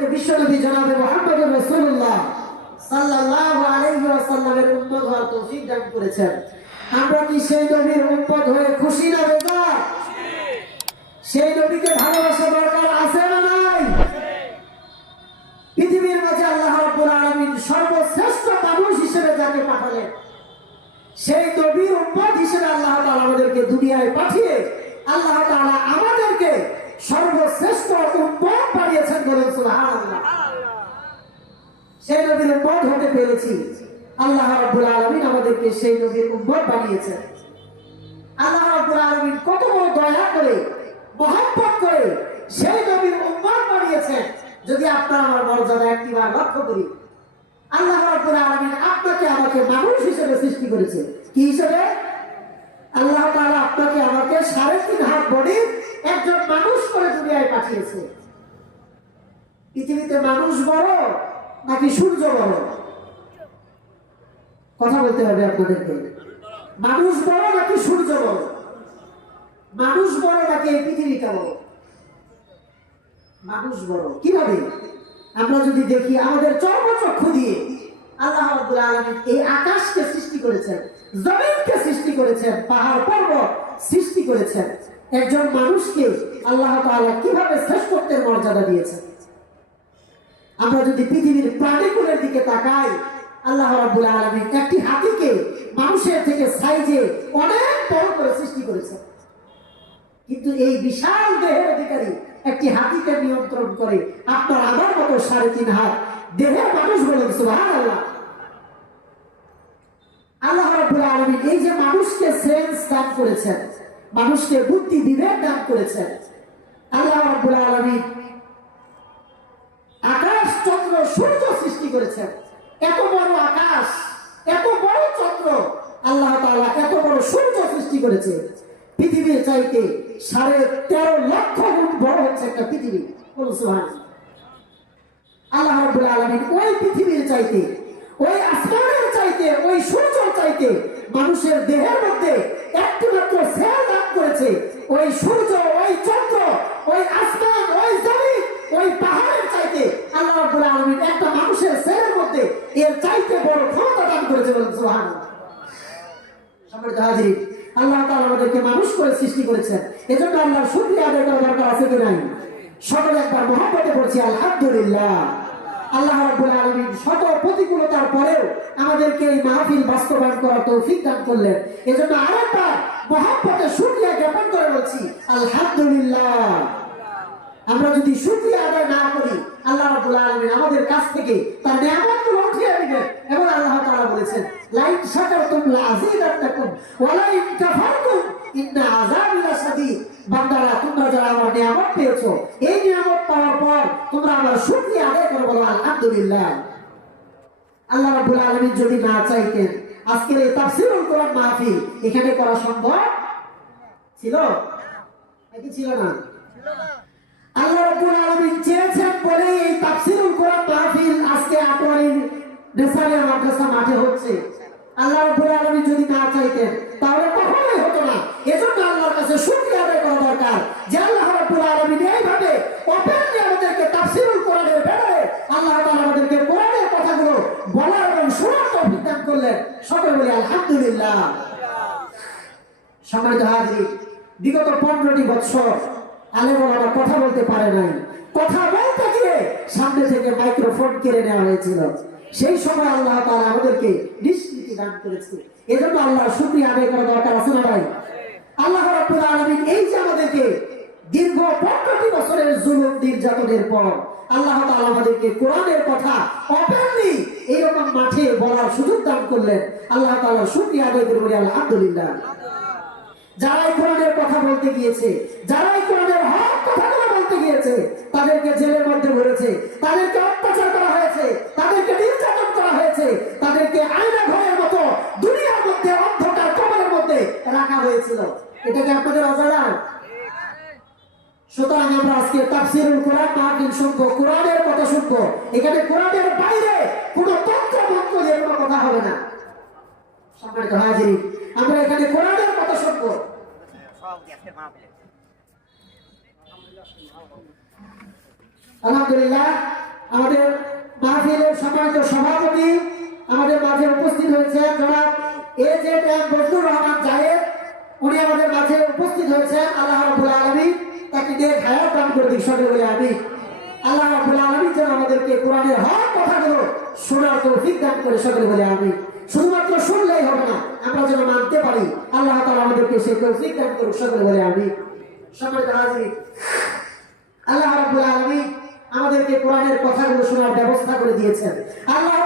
আমাদেরকে বিশ্বনবী জনাবে মোহাম্মদ রাসূলুল্লাহ সাল্লাল্লাহু আলাইহি ওয়াসাল্লামের উম্মত হওয়ার তৌফিক দান করেছেন। আমরা কি সেই নবীর উম্মত হয়ে খুশি না বেজা? সেই নবীকে ভালোবাসা দরকার আছে না নাই? পৃথিবীর মাঝে আল্লাহ রাব্বুল আলামিন সর্বশ্রেষ্ঠ মানুষ হিসেবে যাকে পাঠালেন, সেই নবীর উম্মত হিসেবে আল্লাহ তাআলা আমাদেরকে দুনিয়ায় পাঠিয়ে আল্লাহ তাআলা আমাদেরকে সর্বশ্রেষ্ঠ উম্মত বানিয়েছেন বলেন, সুবহানাল্লাহ। সেই নবীর উম্মত হতে পেরেছি। আল্লাহ রাব্বুল আলামিন আমাদেরকে সেই নবীর উম্মত বানিয়েছেন। আল্লাহ রাব্বুল আলামিন কত বড় দয়া করে, মহব্বত করে সেই নবীর উম্মত বানিয়েছেন। যদি আপনার আমার মর্যাদা একটিবার লক্ষ্য করি, আল্লাহ রাব্বুল আলামিন আপনাকে আমাকে মানুষ হিসেবে সৃষ্টি করেছে। কি হিসেবে? আল্লাহ তাআলা আপনাকে আমাকে সাড়ে তিন হাত বডি একজন মানুষ করে দুনিয়ায় পাঠিয়েছে। পৃথিবীতে মানুষ বড় নাকি সূর্য বড়? কথা বলতে হবে আপনাদেরকে। মানুষ বড় নাকি সূর্য বড়? মানুষ বড় নাকি এই পৃথিবীটা বড়? মানুষ বড়। কীভাবে? আমরা যদি দেখি আমাদের চর্মচক্ষু দিয়ে আল্লাহ এই আকাশকে সৃষ্টি করেছেন, জমিনকে সৃষ্টি করেছেন, পাহাড় পর্বত সৃষ্টি করেছেন। একজন মানুষকে আল্লাহ কীভাবে শ্রেষ্ঠত্বের মর্যাদা দিয়েছেন? আমরা যদি পৃথিবীর প্রাণীকুলের দিকে তাকাই, আল্লাহ রাব্বুল আলামিন একটি হাতিকে মানুষের থেকে সাইজে অনেক বড় করে সৃষ্টি করেছেন। কিন্তু এই বিশাল দেহের অধিকারী একটি হাতিকে নিয়ন্ত্রণ করে আপনার আমার মতো সাড়ে তিন হাত দেহের মানুষ বলে সুবহানাল্লাহ। আল্লাহ রাব্বুল আলামিন এই যে মানুষকে সেন্স দান করেছেন মানুষকে বুদ্ধি, বিবেক দান করেছেন। আল্লাহ আকাশ চন্দ্র সূর্য সৃষ্টি করেছেন। এত বড় আকাশ, এত বড় চন্দ্র, আল্লাহ তাআলা এত বড় সূর্য সৃষ্টি করেছে। পৃথিবীর চাইতে সাড়ে তেরো লক্ষ গুণ বড় হচ্ছে একটা পৃথিবী। আল্লাহ রাব্বুল আলামিন ওই পৃথিবীর চাইতে ওই আসমানের চাইতে, ওই সূর্যের চাইতে মানুষের দেহের মধ্যে একটি সেল দান করেছে। ওই সূর্য, ওই চন্দ্র, ওই আসমান, ওই জমিন, ওই পাহাড়ের চাইতে আল্লাহ রাব্বুল একটা মানুষের সেলের মধ্যে এর চাইতে বড় ক্ষমতা দান করেছে বলেন আল্লাহ তাআলা আমাদেরকে মানুষ করে সৃষ্টি করেছেন। এজন্য আল্লাহর শুকরিয়া আদায় করা দরকার আছে কি নাই? সকলে একবার মহব্বতে পড়ছি, আলহামদুলিল্লাহ। আল্লাহ রাব্বুল আলামিন শত প্রতিকূলতার পরেও আমাদেরকে এই মাহফিল বাস্তবায়ন করার তৌফিক দান করলেন। এজন্য আরেকবার মহব্বতে শুকরিয়া জ্ঞাপন করে বলছি, আলহামদুলিল্লাহ। আমরা যদি শুকরিয়া আদায় না করি, আল্লাহ রাব্বুল আলামিন আমাদের কাছ থেকে তার নিয়ামতগুলো উঠিয়ে নেবেন এবং আল্লাহ তাআলা বলেছেন লাইন শাকারতুম লাযীদান্নাকুম ওয়া লাইন কাফারতুম, ইন্না আযাবি লাশাদীদ বান্দারা, তোমরা যারা আমার নিয়ামত পেয়েছ, এই নিয়ামত পাওয়ার পর তোমরা আমার শুকরিয়া আদায় করে বলো, আলহামদুলিল্লাহ। আল্লাহ রাব্বুল আলামিন যদি না চাইতেন, আজকের এই তাফসীরুল কোরআন মাহফিল এখানে করা সম্ভব ছিল? নাকি ছিল না? আল্লাহ রাব্বুল আলামিন চেয়েছেন বলে এই তাফসীরুল কোরআন মাহফিল আজকে আটোয়ারির মাদ্রাসা মাঠে হচ্ছে। আল্লাহ রাব্বুল আলামিন যদি না চাইতেন, তাহলে কখনোই হতো না। এজন্য আল্লাহর কাছে শুকরিয়া আদায় করা দরকার যে আল্লাহ রাব্বুল আলামিন এইভাবে ওপেনলি আমাদেরকে তাফসীরুল কোরআনের ব্যাপারে আল্লাহ তাআলা আমাদেরকে কোরআনের কথাগুলো বলার এবং শোনার তৌফিক দান করলেন। সকলে বলি আলহামদুলিল্লাহ। সম্মানিত হাজির, বিগত পনেরোটি বছর আলেমরা কথা বলতে পারে নাই। কথা বলতে গিয়ে সামনে থেকে মাইক্রোফোন কেড়ে নেওয়া হয়েছিল। সেই সময় আল্লাহ তাআলা আমাদেরকে নিষ্কৃতি দান করেছে। এজন্য আল্লাহ শুকরিয়া আদায় করা দরকার, আছে না ভাই আল্লাহ রাব্বুল আলামিন এই যে আমাদেরকে দীর্ঘ পনেরোটি বছরের জুলুম, নির্যাতনের পর আল্লাহ তাআলা আমাদেরকে কোরআনের কথা ওপেনলি এইরকম মাঠে বলার সুযোগ দান করলেন। আল্লাহ তাআলা শুকরিয়া আদায় করে বলি আলহামদুলিল্লাহ। যারাই কোরআনের কথা বলতে গিয়েছে যারাই কোরআনের হক কথাগুলো বলতে গিয়েছে, তাদেরকে জেলের মধ্যে ভরেছে, তাদেরকে অত্যাচার করা হয়েছে, তাদেরকে তাদেরকে আয়না ঘরের মতো, দুনিয়ার মধ্যে, অন্ধকার কবরের মধ্যে রাখা হয়েছিল। এটা কি আপনাদের অজানা? সুতরাং আমরা আজকে তাফসিরুল কোরআন শুনব, কোরআনের কথা শুনব। এখানে কোরআনের বাইরে কোনো তন্ত্র মন্ত্র কথা হবে না। সম্মানিত আমরা এখানে কোরআনের কথা শুনব। আলহামদুলিল্লাহ, আমাদের মাহফিলের সম্মানিত সভাপতি আমাদের মাঝে উপস্থিত হয়েছে জনাব A J M Rahman Zahed. উনি আমাদের মাঝে উপস্থিত হয়েছেন। আল্লাহ রাব্বুল আলামিন তাকে দিয়ে হায়াত দান করে দিক, সকলে আমি আল্লাহ রাব্বুল আলামিন যেন আমাদেরকে কোরআনের হক কথাগুলো শোনার তৌফিক দান করে, সকলে বলে আমি শুধুমাত্র শুনলেই হবে না, আমরা যেন মানতে পারি। আল্লাহ তাআলা আমাদেরকে সেই তৌফিক দান করুক, সকলে বলে আমি সম্মানিত হাজির, আল্লাহ রাব্বুল আলামিন আমাদেরকে কোরআনের কথাগুলো শোনার ব্যবস্থা করে দিয়েছেন। আল্লাহ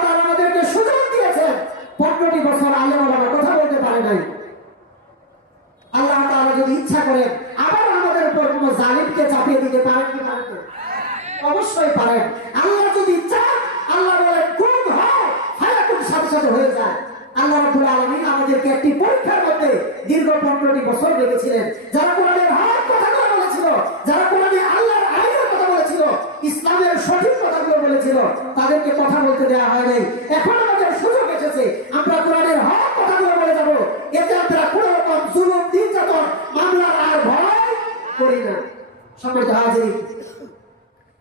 হাজির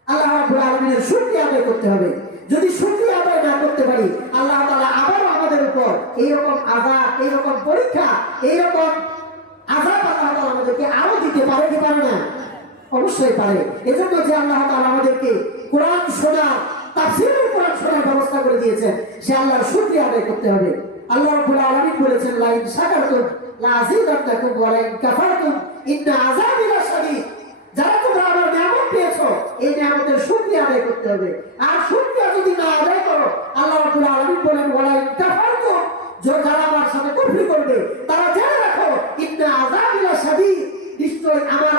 আল্লাহ রাব্বুল আলামিনের শুকরিয়া আদায় করতে হবে। যদি শুকরিয়া আদায় না করতে পারি, আল্লাহ তাআলা আবারও আমাদের উপর এই রকম আযাব এই রকম পরীক্ষা এই রকম আযাব আল্লাহ আমাদেরকে আরও দিতে পারে কি পারে না? অবশ্যই পারে। এজন্য যে আল্লাহ তাআলা আমাদেরকে কোরআন শোনা তাফসীরুল কোরআন শোনার ব্যবস্থা করে দিয়েছেন, সে আল্লাহর শুকরিয়া আদায় করতে হবে। আল্লাহ রাব্বুল আলামিন বলেছেন লা ইন শাকারতুম লা আযীদান্নাকুম ওয়া লা ইন কাফারতুম, ইন্না লাশাদীদ যারা পেয়েছ এই নিয়ামতের শুকরিয়া আদায় করতে হবে। আর শুকরিয়া যদি না আদায় করো, আল্লাহ রাব্বুল আলামিন বলেন, ওয়ালা যে যারা আমার সাথে কুফরি করবে, তারা জেনে রাখো, ইন্না আযাবিলা শাদীদ নিশ্চয় আমার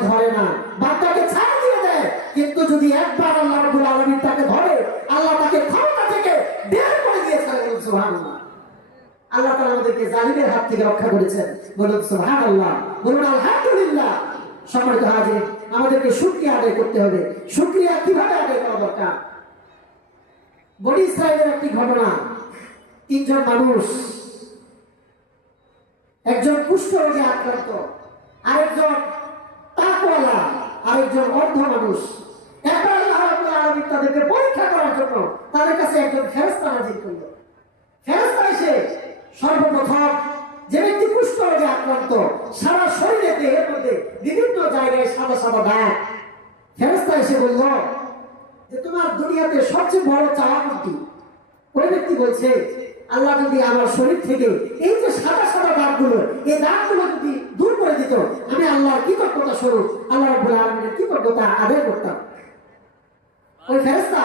সময় ধরে না। বান্দাকে ছাড় দিয়ে দেয়। কিন্তু যদি একবার আল্লাহ রাব্বুল আলামিন তাকে ধরে, আল্লাহ তাকে ক্ষমতা থেকে বের করে দিয়ে ছাড়ে বলুন, সুবহানাল্লাহ। আল্লাহ তাআলা আমাদেরকে হাত থেকে রক্ষা করেছেন। বলুন, সুবহানাল্লাহ। বলুন, আলহামদুলিল্লাহ। হাজির আমাদেরকে শুকরিয়া আদায় করতে হবে। শুকরিয়া কীভাবে আদায় করা দরকার? বনি ইসরায়েলের একটি ঘটনা। তিনজন মানুষ, একজন কুষ্ঠ রোগে আক্রান্ত, আরেকজন তাকওয়ালা আরেকজন অর্ধ মানুষ তাদেরকে পরীক্ষা করার জন্য তাদের কাছে একজন ফেরেশতা নাজিল করল। ফেরেশতা এসে সর্বপ্রথম যে ব্যক্তি কুষ্ঠ রোগে আক্রান্ত, সারা শরীরে দেহের মধ্যে বিভিন্ন জায়গায় সাদা সাদা দাগ। ফেরেশতা এসে বলল, যে তোমার দুনিয়াতে সবচেয়ে বড় চাওয়া কোনটি? ওই ব্যক্তি বলছে, আল্লাহ যদি আমার শরীর থেকে এই যে সাদা সাদা দাগগুলো, এই দাগগুলো যদি দূর করে দিত আমি আল্লাহর কৃতজ্ঞতা স্বরূপ আল্লাহ রাব্বুল আলামিনের কৃতজ্ঞতা আদায় করতাম। ওই ফেরেশতা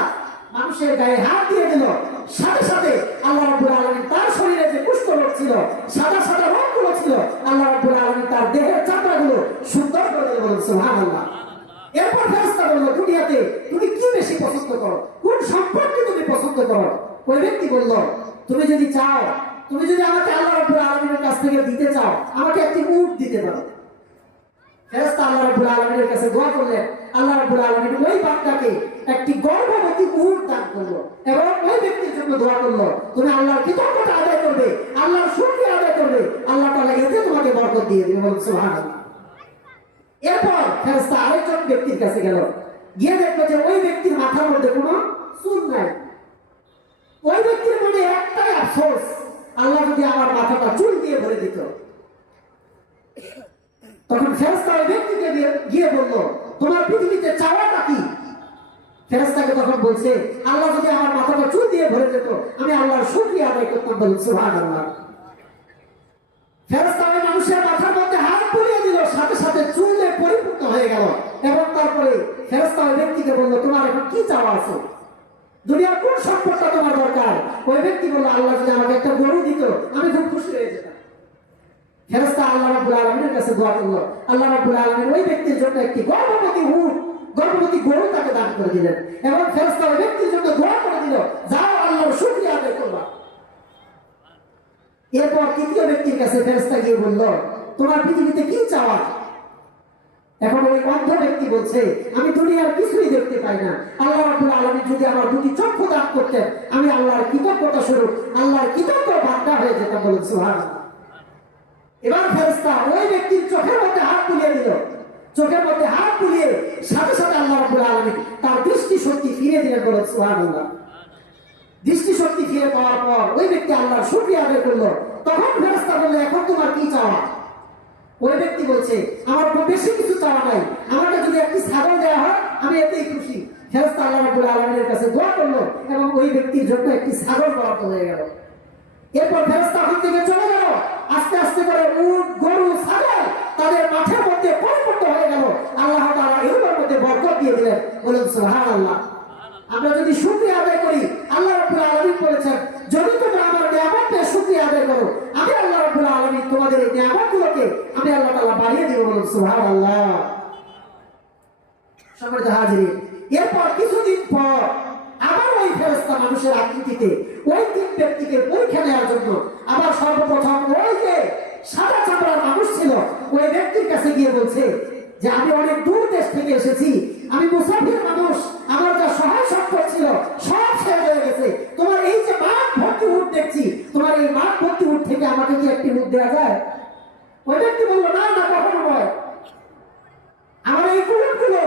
মানুষের গায়ে হাত দিয়ে দিল। সাথে সাথে আল্লাহ রাব্বুল আলামিন তার শরীরে যে কুষ্ঠ রোগ ছিল, সাদা সাদা রোগগুলো ছিল, আল্লাহ রাব্বুল আলামিন তার দেহের চামড়াগুলো সুন্দর করে দিল বলুন, সুবহানাল্লাহ। এরপর ফেরেশতা বলল, দুনিয়াতে তুমি কি বেশি পছন্দ করো? কোন সম্পর্কে তুমি পছন্দ করো? ওই ব্যক্তি বলল, তুমি যদি চাও তুমি যদি আমাকে আল্লাহ রাব্বুল আলামিনের কাছ থেকে দিতে চাও, আমাকে একটি উট দিতে পারো। ফেরেশতা আল্লাহ রাব্বুল আলামিনের কাছে দোয়া করলেন, আল্লাহ রাব্বুল আলামিন ওই বান্দাকে একটি গর্ভবতী উট দান করল এবং ওই ব্যক্তির জন্য দোয়া করল, তুমি আল্লাহর কৃতজ্ঞতা আদায় করবে, আল্লাহর শুকরিয়া আদায় করবে, আল্লাহ তাআলা এতে তোমাকে বরকত দিয়ে দিবে। বলুন, সুবহানাল্লাহ। এরপর ফেরেশতা আরেকজন ব্যক্তির কাছে গেল। গিয়ে দেখল যে ওই ব্যক্তির মাথার মধ্যে কোনো চুল নাই। ওই ব্যক্তির মনে একটাই আফসোস আল্লাহ যদি আমার মাথাটা চুল দিয়ে ভরে দিত, তখন ফেরেশতা ওই ব্যক্তিকে গিয়ে- বলল, তোমার পৃথিবীতে চাওয়াটা কি? ফেরেশতাকে তখন বলছে, আল্লাহ যদি আমার মাথাটা চুল দিয়ে ভরে যেত আমি আল্লাহর শুকরিয়া আদায় করতাম বলুন, সুবহানাল্লাহ। ফেরেশতা ওই মানুষের মাথার মধ্যে হাত বুলিয়ে দিল, সাথে সাথে চুলে পরিপূর্ণ হয়ে গেল। এবং তারপরে ফেরেশতা ওই ব্যক্তিকে বলল, তোমার এখন কি চাওয়া আছে? দুনিয়ার কোন সম্পদটা তোমার দরকার? ওই ব্যক্তি বলল, আল্লাহ যদি আমাকে একটা গরু দিত, আমি খুব খুশি হয়ে যেতাম। ফেরেশতা আল্লাহ রাব্বুল আলামিনের কাছে দোয়া আল্লাহ রাব্বুল আলামিন ওই ব্যক্তির জন্য একটি গর্ভবতী উট গর্ভবতী গরু তাকে দান করে দিলেন। এবং ফেরেশতা ওই ব্যক্তির জন্য দোয়া করে দিল, যাও আল্লাহর শুকরিয়া আদায় করবা। এরপর তৃতীয় ব্যক্তির কাছে ফেরেশতা গিয়ে বলল, তোমার পৃথিবীতে কি চাওয়া? এখন ওই অন্ধ ব্যক্তি বলছে, আমি দুনিয়ার কিছুই দেখতে পাই না। আল্লাহ রাব্বুল আলামিন যদি আমার দুটি চক্ষু দান করতেন, আমি আল্লাহর কৃতজ্ঞতা স্বরূপ, আল্লাহর কৃতজ্ঞ বান্দা হয়ে যেতাম বলুন, সুবহানাল্লাহ। এবার ফেরেশতা ওই ব্যক্তির চোখের মধ্যে হাত বুলিয়ে দিল। চোখের মধ্যে হাত বুলিয়ে সাথে সাথে আল্লাহ রাব্বুল আলামিন তার দৃষ্টি শক্তি ফিরিয়ে দিলেন বলুন, সুবহানাল্লাহ। দৃষ্টি শক্তি ফিরে পাওয়ার পর ওই ব্যক্তি আল্লাহর শুকরিয়া আদায় করল। তখন ফেরেশতা বলল, এখন তোমার কি চাওয়া? ওই ব্যক্তি বলছে, আমার বেশি কিছু চাওয়া নাই। আমাকে যদি একটি ছাগল দেওয়া হয়, আমি এতেই খুশি। ফেরেশতা আল্লাহ রাব্বুল আলামিনের কাছে দোয়া করল এবং ওই ব্যক্তির জন্য একটি ছাগল বরাদ্দ হয়ে গেল। এরপর ফেরেশতা ওখান থেকে চলে গেল। আস্তে আস্তে করে উট, গরু, ছাগল তাদের মাঠের মধ্যে পরিপূর্ণ হয়ে গেল। আল্লাহ তাআলা এগুলোর মধ্যে বরকত দিয়ে দিলেন। বলুন সুবহানাল্লাহ। আমরা যদি শুকরিয়া আদায় করি, আল্লাহ রাব্বুল আলামিন বলেছেন যদি তোমরা আমার নিয়ামতের শুকরিয়া আদায় করো, আমি আল্লাহ রাব্বুল আলামিন তোমাদের এই নিয়ামতগুলোকে আমি আল্লাহ তাআলা বাড়িয়ে দিব বলুন, সুবহানাল্লাহ। সম্মানিত হাজিরিন, এরপর কিছুদিন পর আবার ওই ফেরেশতা মানুষের আকৃতিতে ওই তিন ব্যক্তিকে পরীক্ষা নেওয়ার জন্য আবার সর্বপ্রথম ওই যে সাদা চামড়ার মানুষ ছিল, ওই ব্যক্তির কাছে গিয়ে বলছে যে, আমি অনেক দূর দেশ থেকে এসেছি। আমি মুসাফির মানুষ, আমার আমাকে কি একটি উঠ দেওয়া যায়? ওই ব্যক্তি বলল, না না, কখনো নয়। আমার এই উটগুলো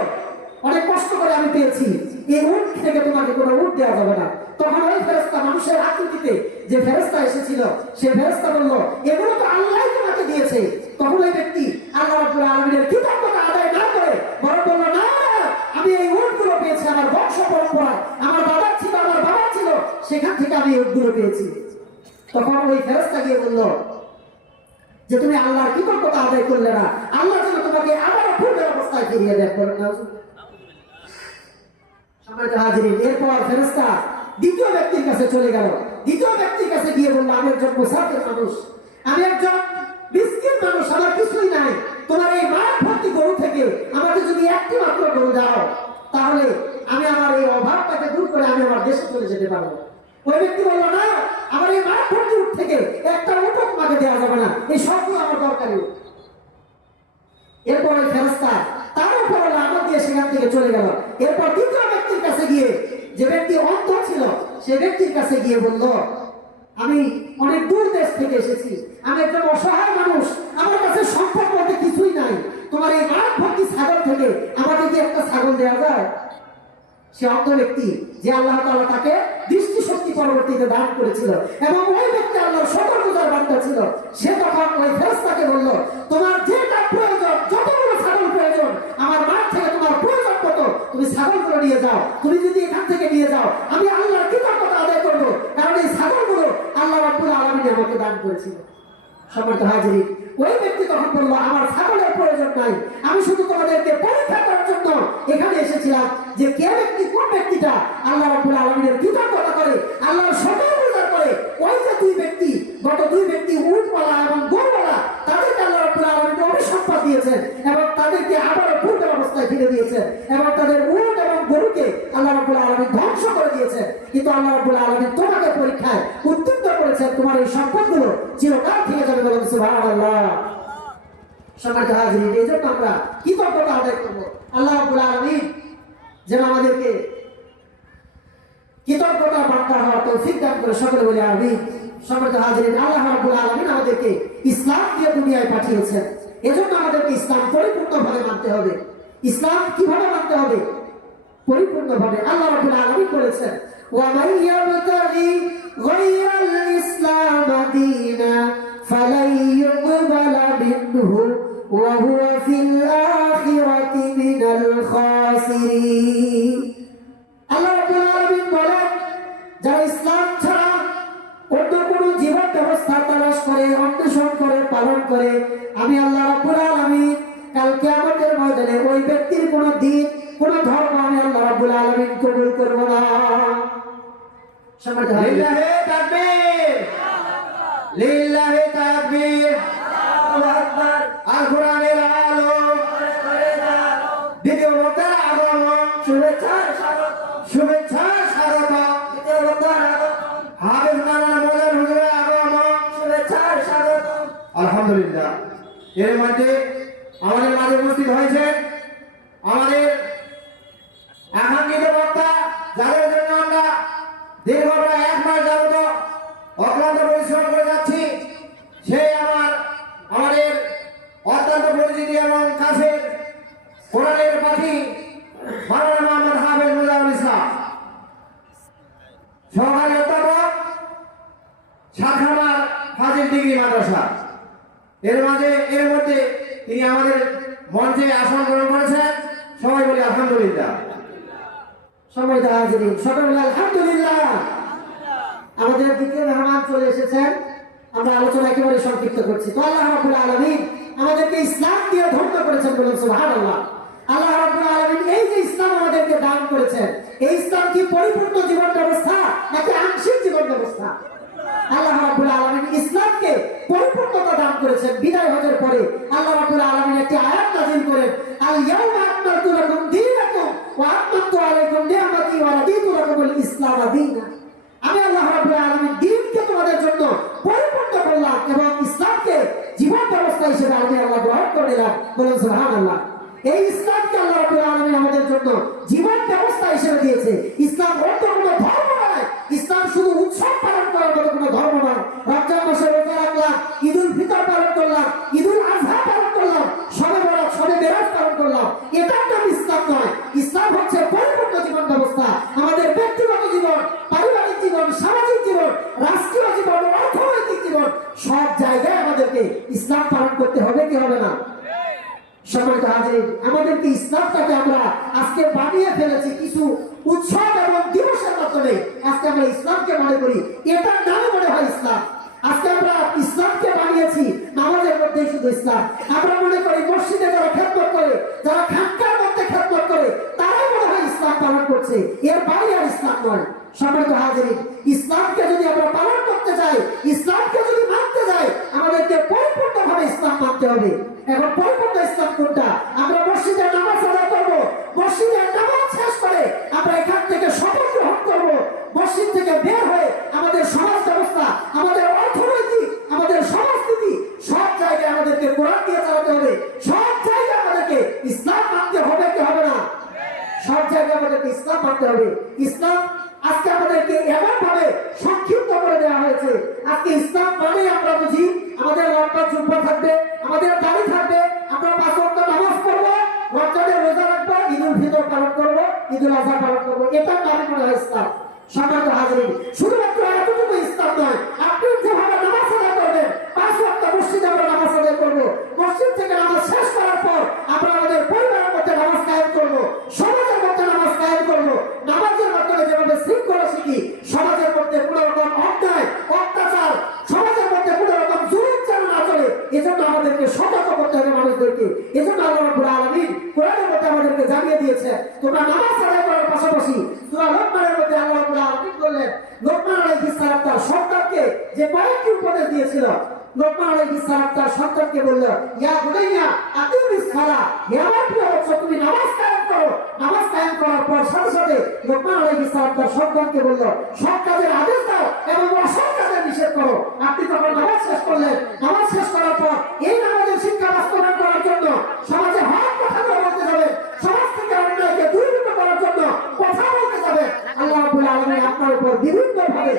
অনেক কষ্ট করে আমি পেয়েছি। এই উট থেকে তোমাকে কোনো উট দেওয়া যাবে না। তখন ওই ফেরেস্তা মানুষের আকৃতিতে যে ফেরেস্তা এসেছিল, সে ফেরেস্তা বলল, এগুলো তো আল্লাহ তোমাকে দিয়েছে। তখন ওই ব্যক্তি আল্লাহ রাব্বুল আলামিনের কৃতজ্ঞতা আদায় না করে বরং বলল, না, আমি এই উটগুলো পেয়েছি, আমার বংশ পরম্পরায়। আমার বাবার ছিল, আমার বাবা ছিল, সেখান থেকে আমি এই উটগুলো পেয়েছি। তখন ওই ফেরেস্তা গিয়ে বলল, যে তুমি আল্লাহর কৃতজ্ঞতা আদায় করলে না? আল্লাহ যেন তোমাকে আবার পূর্বের অবস্থায় ফিরিয়ে দেন করেন না। এরপর ফেরেস্তা দ্বিতীয় ব্যক্তির কাছে চলে গেল। দ্বিতীয় ব্যক্তির কাছে গিয়ে বলল, আমি একজন মুসাফির মানুষ। আমি একজন মিসকিন মানুষ। আমার কিছুই নাই। তোমার এই মাঠ ভর্তি গরু থেকে আমাকে যদি একটি মাত্র গরু দাও, তাহলে আমি আমার এই অভাবটাকে দূর করে আমি আমার দেশে চলে যেতে পারব। ওই ব্যক্তি বলল, না আমার এই মাঠ ভর্তি থেকে একটা উঠো তোমাকে দেওয়া যাবে না। এই সবগুলো আমার দরকারি। এরপরে ফেরস্তা তার উপরে লানত দিয়ে সেখান থেকে চলে গেল। এরপর তৃতীয় ব্যক্তির কাছে গিয়ে যে ব্যক্তি অন্ধ ছিল, সে ব্যক্তির কাছে গিয়ে বলল, আমি অনেক দূর দেশ থেকে এসেছি। আমি একজন অসহায় মানুষ। আমার কাছে সম্পদ কিছুই নাই। তোমার এই মাঠ ভর্তি ছাগল থেকে আমাকে কি একটা ছাগল দেওয়া যায়? সে অন্ধ ব্যক্তি যে আল্লাহ তাআলা তাকে দৃষ্টি শক্তি পরবর্তীতে দান করেছিল এবং ওই ব্যক্তি আল্লাহর সতর্কতার বার্তা ছিল, সে তখন ওই ফেরেশতাকে বলল, তোমার যেটা প্রয়োজন, যতগুলো ছাগল প্রয়োজন, আমার মাঠ থেকে তোমার প্রয়োজন কত তুমি ছাগলগুলো নিয়ে যাও। তুমি যদি এখান থেকে নিয়ে যাও, আমি আল্লাহর কৃতজ্ঞতা আদায় করব। কারণ এই ছাগলগুলো আল্লাহ রাব্বুল আলামিন আমাকে দান করেছিল। সম্মানিত হাজিরি ওই ব্যক্তি তখন বলল, আমার ছাগলের প্রয়োজন নাই, আমি শুধু তোমাদেরকে পরীক্ষা করার জন্য এখানে এসেছিলাম যে কে ব্যক্তি কোন ব্যক্তিটা আল্লাহ রাব্বুল আলামিনের কৃতজ্ঞতা করে আল্লাহর সকল পূজা করে, ওই যে দুই ব্যক্তি, গত দুই ব্যক্তি উটওয়ালা এবং গরুওয়ালা তাদেরকে আল্লাহ রাব্বুল আলামিন অভিসম্পদ দিয়েছেন এবং তাদেরকে আবারও পূর্বের অবস্থায় ফিরে দিয়েছেন এবং তাদের উট এবং গরুকে আল্লাহ রাব্বুল আলামিন ধ্বংস করে দিয়েছেন। কিন্তু আল্লাহ রাব্বুল আলামিন তোমাকে পরীক্ষায় উত্তীর্ণ করেছেন। তোমার এই সম্পদগুলো চিরকাল থেকে যাবে বলেন, সুবহানাল্লাহ। সম্মানিত হাজিরিন, এই জন্য আমরা কৃতজ্ঞতা আদায় করব। আল্লাহ রাব্বুল আলামিন যেন আমাদেরকে কৃতজ্ঞতা বার্তা হওয়ার তৌফিক দান করে সকলে বলে আমি সম্মানিত হাজিরিন আল্লাহ রাব্বুল আলামিন আমাদেরকে ইসলাম দিয়ে দুনিয়ায় পাঠিয়েছেন এজন্য আমাদেরকে ইসলাম পরিপূর্ণভাবে মানতে হবে ইসলাম কিভাবে মানতে হবে পরিপূর্ণভাবে আল্লাহ রাব্বুল আলামিন বলেছেন ومن يبتغي غير الإسلام دينا فلن يقبل منه وهو في الآخرة মিনাল খাসিরিন। আল্লাহ রাব্বুল আলামিন বলেন যারা ইসলাম ছাড়া অন্য কোনো জীবন ব্যবস্থা তালাশ করে অন্বেষণ করে পালন করে আমি আল্লাহ রাব্বুল আলামিন কালকে আমাদের ময়দানে ওই ব্যক্তির কোন দিন কোন ধর্ম আমি আল্লাহ রাব্বুল আলামিন কবুল করব না। সম্মানিত লিল্লাহে তাকবীর। লিল্লাহে তাকবীর। আল্লাহু আকবার। আর কোরআনের এর মধ্যে আমাদের মাঝে উপস্থিত হয়েছে আমাদের একাঙ্কিত বক্তা, যাদের জন্য আমরা দীর্ঘ প্রায় এক মাস যাবত অক্লান্ত পরিশ্রম করে যাচ্ছি, সে আমার, আমাদের অত্যন্ত পরিচিতি এবং কাছের কোরআনের পাখি মাওলানা মোহাম্মদ হাফেজ মুজাহুল ইসলাম সহকারী অধ্যাপক শাখামার ফাজিল ডিগ্রি মাদ্রাসা এর মাঝে এর মধ্যে তিনি আমাদের মঞ্চে আসন গ্রহণ করেছেন সবাই বলি আলহামদুলিল্লাহ সময় হাজির। সকল আলহামদুলিল্লাহ। আমাদের দ্বিতীয় মেহমান চলে এসেছেন। আমরা আলোচনা একেবারে সংক্ষিপ্ত করছি। তো আল্লাহ রাব্বুল আলামিন আমাদেরকে ইসলাম দিয়ে ধন্য করেছেন বলেন সুবহানাল্লাহ। আল্লাহ রাব্বুল আলামিন এই যে ইসলাম আমাদেরকে দান করেছেন এই ইসলাম কি পরিপূর্ণ জীবন ব্যবস্থা নাকি আংশিক জীবন ব্যবস্থা? আল্লাহ রাব্বুল আলামিন সামাজিক জীবন, রাষ্ট্রীয় জীবন, অর্থনৈতিক জীবন, সব জায়গায় আমাদেরকে ইসলাম পালন করতে হবে কি হবে না? আমরা কিছু উৎসব এবং আজকে আমরা ইসলামকে মনে করি আজকে আমরা ইসলামকে বানিয়েছি আমরা মনে করি মসজিদে যারা খেদমত করে, যারা খানকার পালন করছে। এর বাইরে আর ইসলাম নয়। সম্মানিত হাজির ইসলামকে যদি আমরা পালন করতে চাই, ইসলামকে যদি মানতে যাই আমাদেরকে পরিপূর্ণভাবে ইসলাম মানতে হবে। এখন পরিপূর্ণ ইসলাম কোনটা? আমরা মসজিদে নামাজ আদায় করব। মসজিদে নামাজ তার বলল সৎ আদেশ দাও এবং অসৎ নিষেধ করো। আপনি যখন নামাজ শেষ করলেন, নামাজ শেষ করার পর এই নামাজের শিক্ষা বাস্তবায়ন করার জন্য সমাজে হক কথাগুলো বলতে যাবে, সমাজ থেকে অন্যায়কে দূরীভূত করার জন্য কথা বলতে যাবে। আল্লাহ রাব্বুল আলামিন আপনার উপর বিভিন্ন ভাবে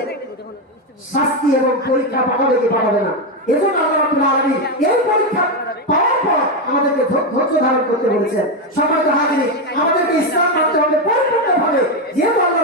শাস্তি এবং পরীক্ষা পাঠাবে কি পাঠাবে না। এজন্য আল্লাহ রাব্বুল আলামিন এই পরীক্ষা পাওয়ার পর আমাদেরকে ধৈ- করতে আমাদেরকে ইসলাম মানতে হবে পরিপূর্ণভাবে যেহেতু আল্লাহ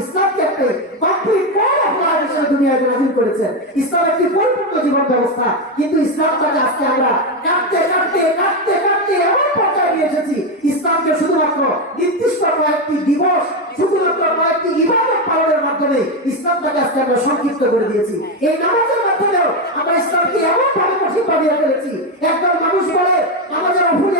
ইসলামকে একটি কমপ্লিট কোড অফ লাইফ হিসেবে দুনিয়ায় নাজিল করেছেন। ইসলাম একটি পরিপূর্ণ জীবন ব্যবস্থা। কিন্তু ইসলামটাকে আজকে আমরা কাটতে কাটতে কাটতে কাটতে এমন পর্যায়ে নিয়ে এসেছি। ইসলামকে শুধুমাত্র নির্দিষ্ট কয়েকটি দিবস, শুধুমাত্র কয়েকটি ইবাদত পালনের মাধ্যমে ইসলামটাকে আজকে আমরা সংক্ষিপ্ত করে দিয়েছি। এই নামাজের মাধ্যমেও আমরা ইসলামকে এমন ভাবে কঠিন বানিয়ে ফেলেছি। একদল মানুষ বলে, নামাজের অভুল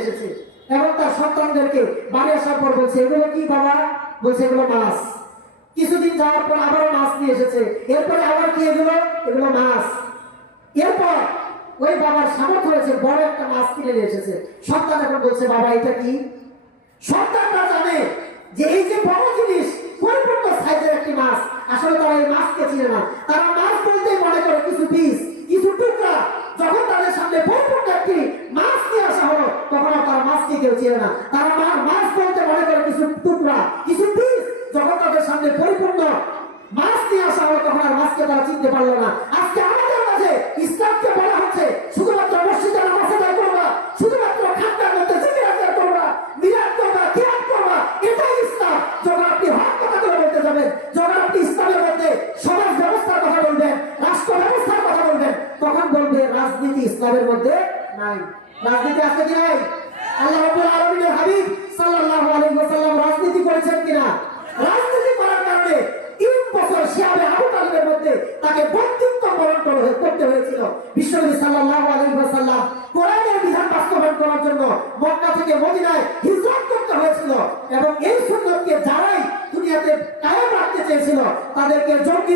এসেছে। এবং তার সন্তানদেরকে বাড়ি আসার বলছে, এগুলো কি বাবা? বলছে, এগুলো মাছ। কিছুদিন যাওয়ার পর আবারও মাছ নিয়ে এসেছে। এরপরে আবার কি এগুলো? এগুলো মাছ। এরপর ওই বাবার সামর্থ্য হয়েছে, বড় একটা মাছ কিনে নিয়ে এসেছে। সন্তান এখন বলছে, বাবা, এটা কি? সন্তানরা জানে যে এই যে বড় জিনিস, পরিপূর্ণ সাইজের একটি মাছ। আসলে তারা এই মাছকে চিনে না। তারা মাছ বলতেই মনে করে, কিছু পিস, কিছু টুকরা যখন তাদের সামনে পরিপূর্ণ একটি মাছ নিয়ে আসা হলো তখন তারা মাছকে কেউ চেয়ে না। তারা মাছ বলতে মনে করে কিছু টুকরা, কিছু পিস যখন তাদের সামনে পরিপূর্ণ মাছ নিয়ে আসা হলো, তখন আর মাছকে তারা চিনতে পারল না। আজকে আমাদের মাঝে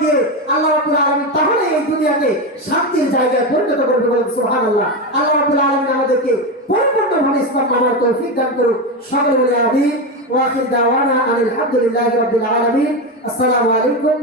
দিয়ে আল্লাহ তাহলে এই দুনিয়াকে শান্তির জায়গায় পরিণত করবে বলেন সুবহানাল্লাহ। আল্লাহ রাব্বুল আলামিন আমাদেরকে পরিপূর্ণভাবে ইসলাম মানার তৌফিক দান করুক। সকলে বলে আমিন। ওয়াখির দাওয়ানা আনিল হামদুলিল্লাহি রাব্বিল আলামিন। আসসালামু আলাইকুম